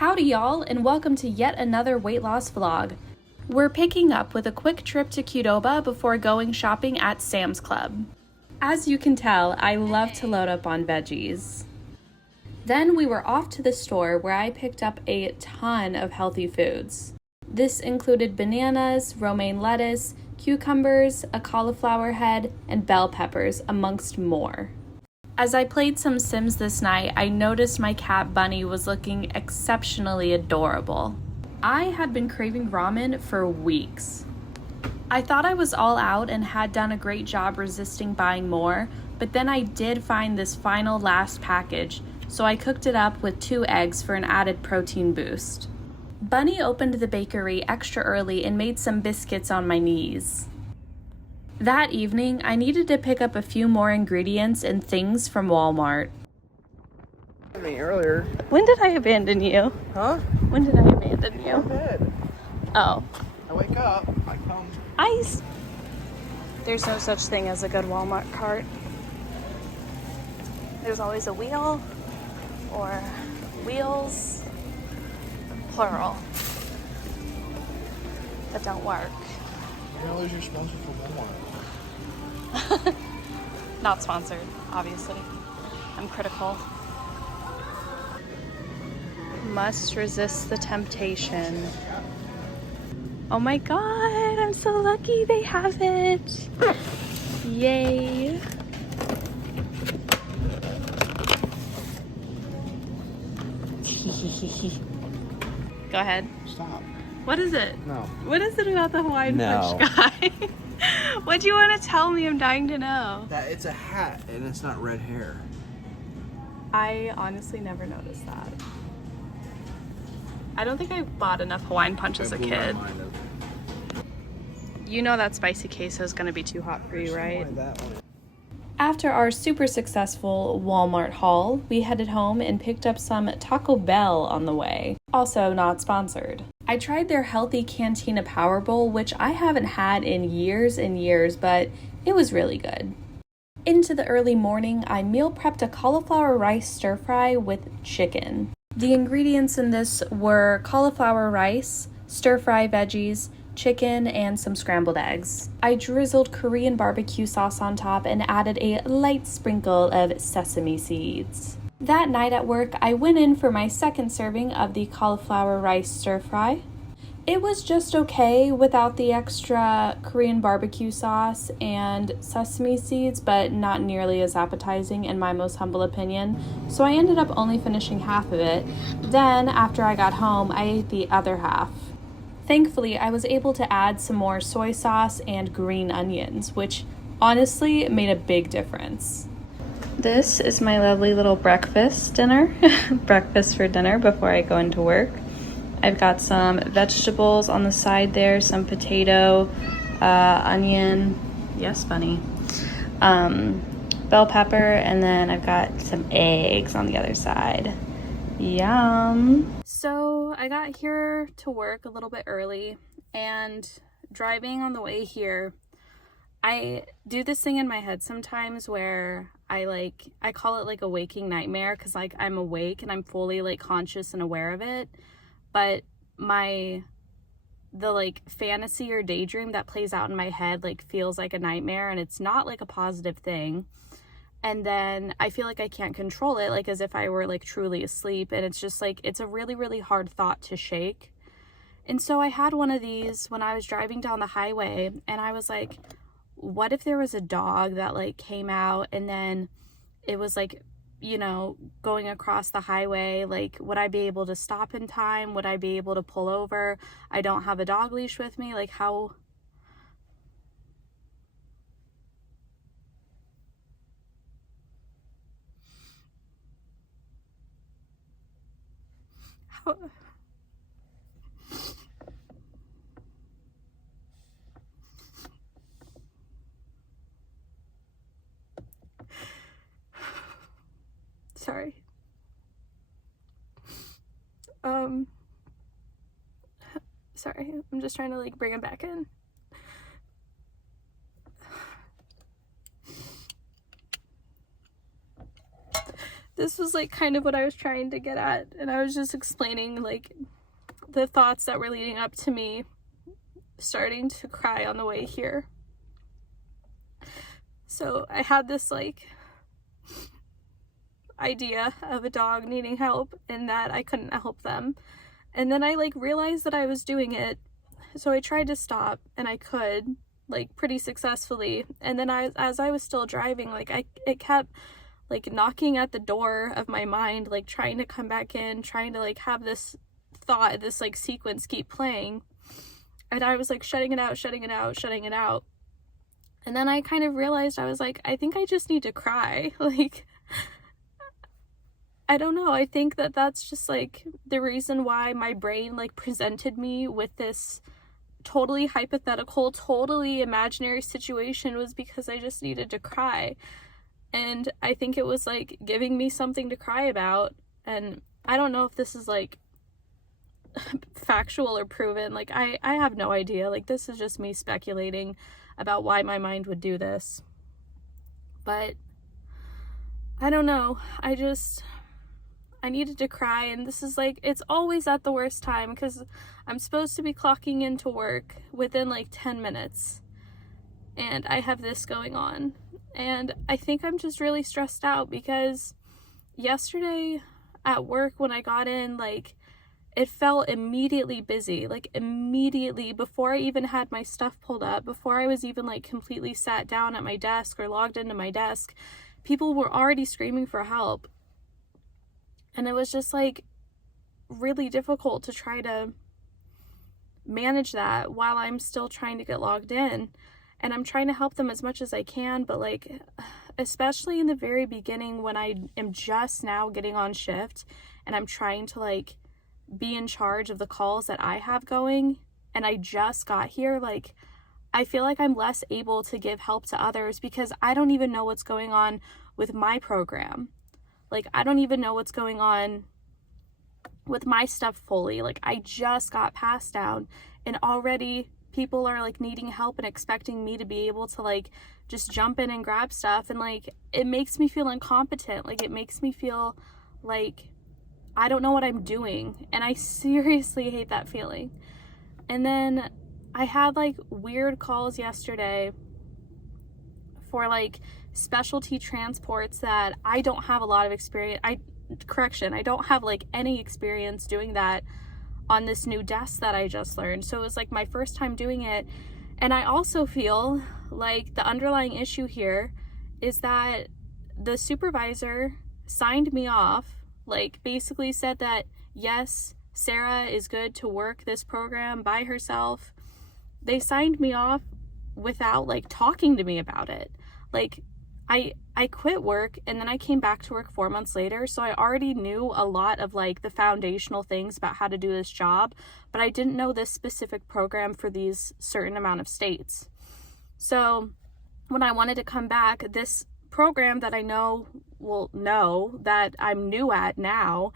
Howdy y'all, and welcome to yet another weight loss vlog. We're picking up with a quick trip to Qdoba before going shopping at Sam's Club. As you can tell, I love to load up on veggies. Then we were off to the store where I picked up a ton of healthy foods. This included bananas, romaine lettuce, cucumbers, a cauliflower head, and bell peppers, amongst more. As I played some Sims this night, I noticed my cat Bunny was looking exceptionally adorable. I had been craving ramen for weeks. I thought I was all out and had done a great job resisting buying more, but then I did find this final last package, so I cooked it up with 2 eggs for an added protein boost. Bunny opened the bakery extra early and made some biscuits on my knees. That evening, I needed to pick up a few more ingredients and things from Walmart. Me earlier. When did I abandon you? Huh? When did I abandon you? Go to bed. Oh. I wake up, I come. Ice! There's no such thing as a good Walmart cart. There's always a wheel or wheels, plural, that don't work. You're gonna lose your sponsor for Walmart. Not sponsored, obviously. I'm critical. Must resist the temptation. Oh my god, I'm so lucky they have it. Yay. Go ahead. Stop. What is it? No. What is it about the Hawaiian Punch guy? What do you want to tell me? I'm dying to know. That it's a hat and it's not red hair. I honestly never noticed that. I don't think I bought enough Hawaiian Punch as a kid. You know that spicy queso is going to be too hot for you, right? After our super successful Walmart haul, we headed home and picked up some Taco Bell on the way. Also not sponsored. I tried their healthy Cantina Power Bowl, which I haven't had in years and years, but it was really good. Into the early morning, I meal prepped a cauliflower rice stir fry with chicken. The ingredients in this were cauliflower rice, stir fry veggies, chicken, and some scrambled eggs. I drizzled Korean barbecue sauce on top and added a light sprinkle of sesame seeds. That night at work, I went in for my second serving of the cauliflower rice stir fry. It was just okay without the extra Korean barbecue sauce and sesame seeds, but not nearly as appetizing in my most humble opinion, so I ended up only finishing half of it. Then, after I got home, I ate the other half. Thankfully, I was able to add some more soy sauce and green onions, which honestly made a big difference. This is my lovely little breakfast dinner, breakfast for dinner before I go into work. I've got some vegetables on the side there, some potato, onion, yes, Bunny, bell pepper, and then I've got some eggs on the other side. Yum. So I got here to work a little bit early, and driving on the way here, I do this thing in my head sometimes where I call it like a waking nightmare, because like I'm awake and I'm fully like conscious and aware of it, but the like fantasy or daydream that plays out in my head like feels like a nightmare, and it's not like a positive thing. And then I feel like I can't control it, like as if I were like truly asleep, and it's just like it's a really, really hard thought to shake. And so I had one of these when I was driving down the highway, and I was like, what if there was a dog that like came out and then it was like, you know, going across the highway? Like, would I be able to stop in time? Would I be able to pull over? I don't have a dog leash with me. Like, how sorry. Sorry, I'm just trying to like bring it back in. this was like kind of what I was trying to get at, and I was just explaining like the thoughts that were leading up to me starting to cry on the way here. So I had this like idea of a dog needing help and that I couldn't help them. And then I like realized that I was doing it. So I tried to stop, and I could, like, pretty successfully. And then as I was still driving, like it kept like knocking at the door of my mind, like trying to come back in, trying to like have this thought, this like sequence keep playing. And I was like shutting it out, shutting it out, shutting it out. And then I kind of realized, I was like, I think I just need to cry. Like, I don't know. I think that that's just like the reason why my brain like presented me with this totally hypothetical, totally imaginary situation, was because I just needed to cry. And I think it was like giving me something to cry about. And I don't know if this is like factual or proven. Like, I have no idea. Like, this is just me speculating about why my mind would do this. But I don't know. I needed to cry, and this is like, it's always at the worst time because I'm supposed to be clocking into work within like 10 minutes, and I have this going on. And I think I'm just really stressed out because yesterday at work when I got in, like, it felt immediately busy, like immediately, before I even had my stuff pulled up, before I was even like completely sat down at my desk or logged into my desk, people were already screaming for help. And it was just like really difficult to try to manage that while I'm still trying to get logged in. And I'm trying to help them as much as I can, but like, especially in the very beginning when I am just now getting on shift and I'm trying to like be in charge of the calls that I have going, and I just got here, like, I feel like I'm less able to give help to others because I don't even know what's going on with my program. Like, I don't even know what's going on with my stuff fully. Like, I just got passed down, and already people are like needing help and expecting me to be able to like just jump in and grab stuff. And like, it makes me feel incompetent. Like, it makes me feel like I don't know what I'm doing. And I seriously hate that feeling. And then I had like weird calls yesterday for like specialty transports that I don't have a lot of experience. I don't have like any experience doing that on this new desk that I just learned. So it was like my first time doing it. And I also feel like the underlying issue here is that the supervisor signed me off, like basically said that, yes, Sara is good to work this program by herself. They signed me off without like talking to me about it. Like, I quit work and then I came back to work 4 months later, so I already knew a lot of like the foundational things about how to do this job, but I didn't know this specific program for these certain amount of states. So when I wanted to come back, this program that I know that I'm new at now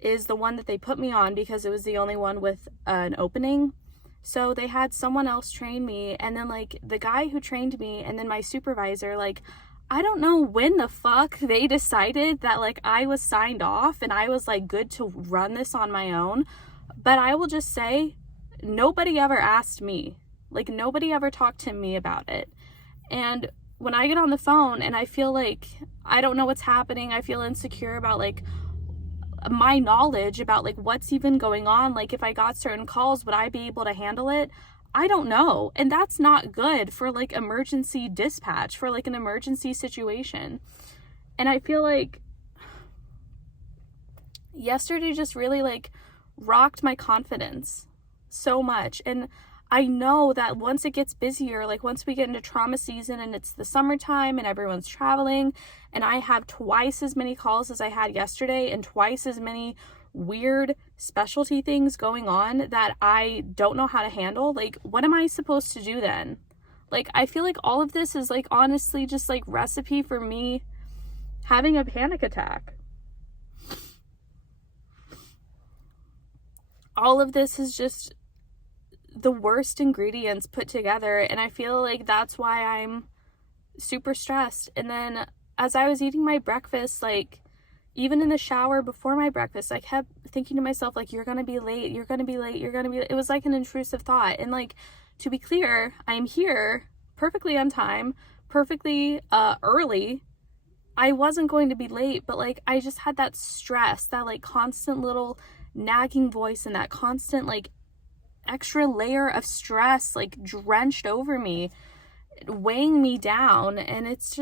is the one that they put me on because it was the only one with an opening. So they had someone else train me, and then like the guy who trained me and then my supervisor, like, I don't know when the fuck they decided that like I was signed off and I was like good to run this on my own. But I will just say, nobody ever asked me. Like, nobody ever talked to me about it. And when I get on the phone and I feel like I don't know what's happening, I feel insecure about like my knowledge about like what's even going on. Like, if I got certain calls, would I be able to handle it? I don't know. And that's not good for like emergency dispatch, for like an emergency situation. And I feel like yesterday just really like rocked my confidence so much. And I know that once it gets busier, like once we get into trauma season and it's the summertime and everyone's traveling and I have twice as many calls as I had yesterday and twice as many weird specialty things going on that I don't know how to handle, like, what am I supposed to do then? Like, I feel like all of this is like honestly just like recipe for me having a panic attack. All of this is just the worst ingredients put together, and I feel like that's why I'm super stressed. And then as I was eating my breakfast, like, even in the shower before my breakfast, I kept thinking to myself, like, you're gonna be late, you're gonna be late, you're gonna be late. It was like an intrusive thought. And like, to be clear, I'm here perfectly on time, perfectly early. I wasn't going to be late, but like, I just had that stress, that like constant little nagging voice, and that constant like extra layer of stress like drenched over me, weighing me down. And it's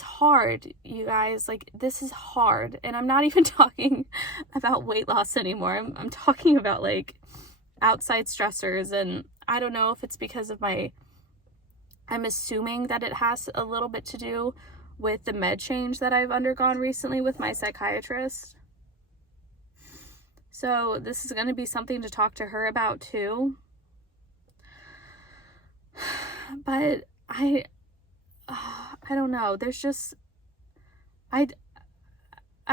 hard, you guys. Like, this is hard. And I'm not even talking about weight loss anymore. I'm talking about like outside stressors. And I don't know if it's because of I'm assuming that it has a little bit to do with the med change that I've undergone recently with my psychiatrist. So this is going to be something to talk to her about too. But I don't know. There's just, I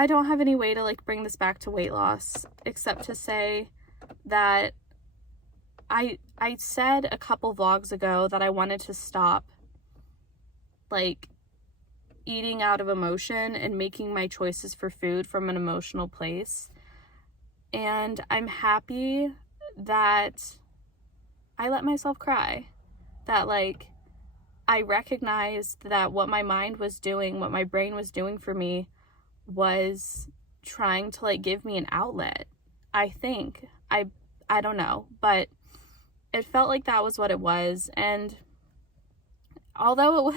don't have any way to like bring this back to weight loss, except to say that I said a couple vlogs ago that I wanted to stop like eating out of emotion and making my choices for food from an emotional place. And I'm happy that I let myself cry, that like I recognized that what my mind was doing, what my brain was doing for me, was trying to like give me an outlet. I think I don't know, but it felt like that was what it was. And although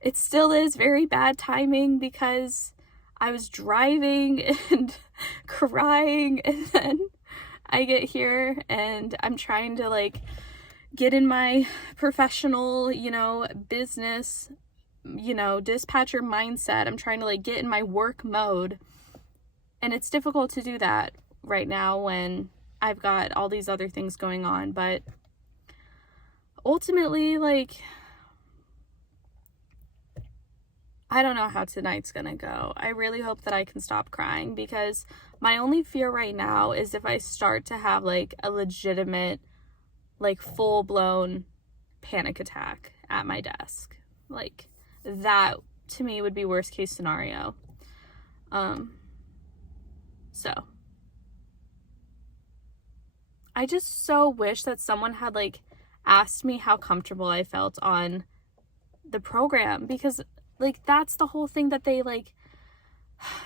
it still is very bad timing, because I was driving and crying, and then I get here and I'm trying to like get in my professional, business, dispatcher mindset. I'm trying to like get in my work mode. And it's difficult to do that right now when I've got all these other things going on. But ultimately, like, I don't know how tonight's gonna go. I really hope that I can stop crying, because my only fear right now is if I start to have like a legitimate, like full-blown panic attack at my desk. Like, that to me would be worst case scenario. So I just so wish that someone had like asked me how comfortable I felt on the program, because like that's the whole thing that they like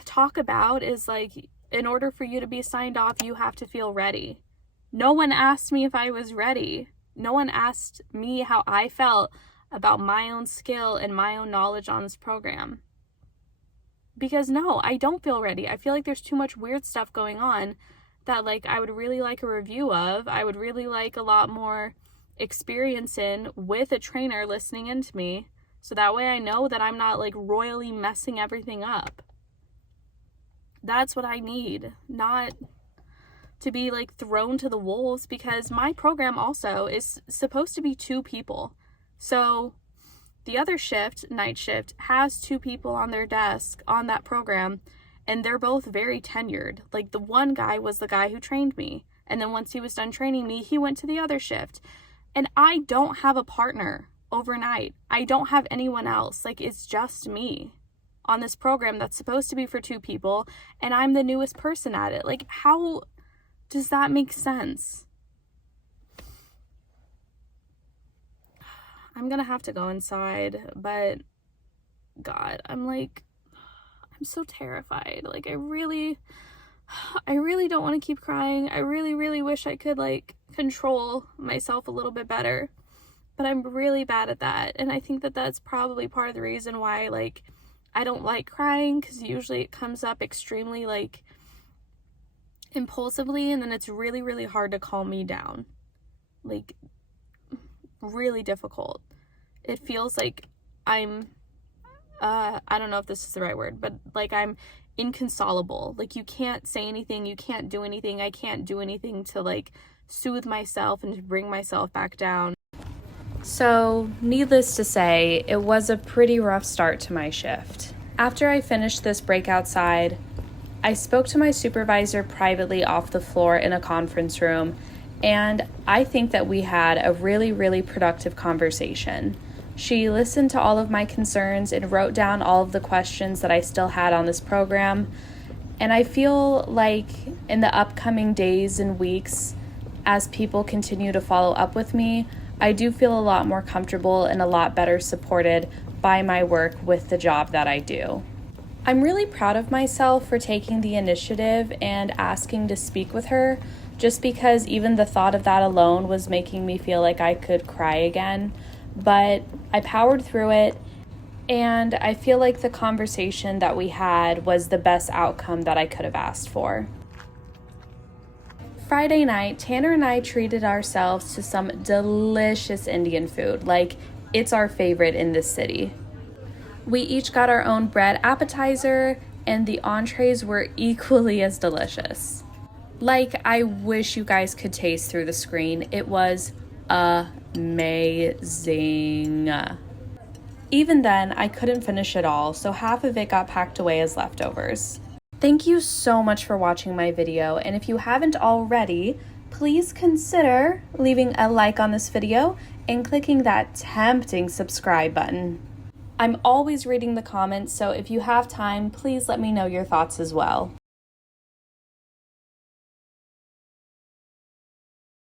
talk about, is like, in order for you to be signed off, you have to feel ready. No one asked me if I was ready. No one asked me how I felt about my own skill and my own knowledge on this program. Because no, I don't feel ready. I feel like there's too much weird stuff going on that like I would really like a review of. I would really like a lot more experience in with a trainer listening into me, so that way I know that I'm not like royally messing everything up. That's what I need, not to be like thrown to the wolves, because my program also is supposed to be 2 people. So the other shift, night shift, has 2 people on their desk on that program, and they're both very tenured. Like, the one guy was the guy who trained me, and then once he was done training me, he went to the other shift. And I don't have a partner overnight. I don't have anyone else. Like, it's just me on this program that's supposed to be for 2 people, and I'm the newest person at it. Like, how does that make sense? I'm gonna have to go inside, but God, I'm so terrified. Like, I really don't want to keep crying. I really, really wish I could like control myself a little bit better, but I'm really bad at that. And I think that that's probably part of the reason why like I don't like crying, because usually it comes up extremely like impulsively, and then it's really, really hard to calm me down. Like, really difficult. It feels like I'm I don't know if this is the right word, but like I'm inconsolable. Like, you can't say anything, you can't do anything. I can't do anything to like soothe myself and to bring myself back down. So, needless to say, it was a pretty rough start to my shift. After I finished this break outside, I spoke to my supervisor privately off the floor in a conference room, and I think that we had a really, really productive conversation. She listened to all of my concerns and wrote down all of the questions that I still had on this program. And I feel like in the upcoming days and weeks, as people continue to follow up with me, I do feel a lot more comfortable and a lot better supported by my work with the job that I do. I'm really proud of myself for taking the initiative and asking to speak with her, just because even the thought of that alone was making me feel like I could cry again. But I powered through it, and I feel like the conversation that we had was the best outcome that I could have asked for. Friday night, Tanner and I treated ourselves to some delicious Indian food, like it's our favorite in this city. We each got our own bread appetizer, and the entrees were equally as delicious. Like, I wish you guys could taste through the screen. It was amazing. Even then, I couldn't finish it all, so half of it got packed away as leftovers. Thank you so much for watching my video, and if you haven't already, please consider leaving a like on this video and clicking that tempting subscribe button. I'm always reading the comments, so if you have time, please let me know your thoughts as well.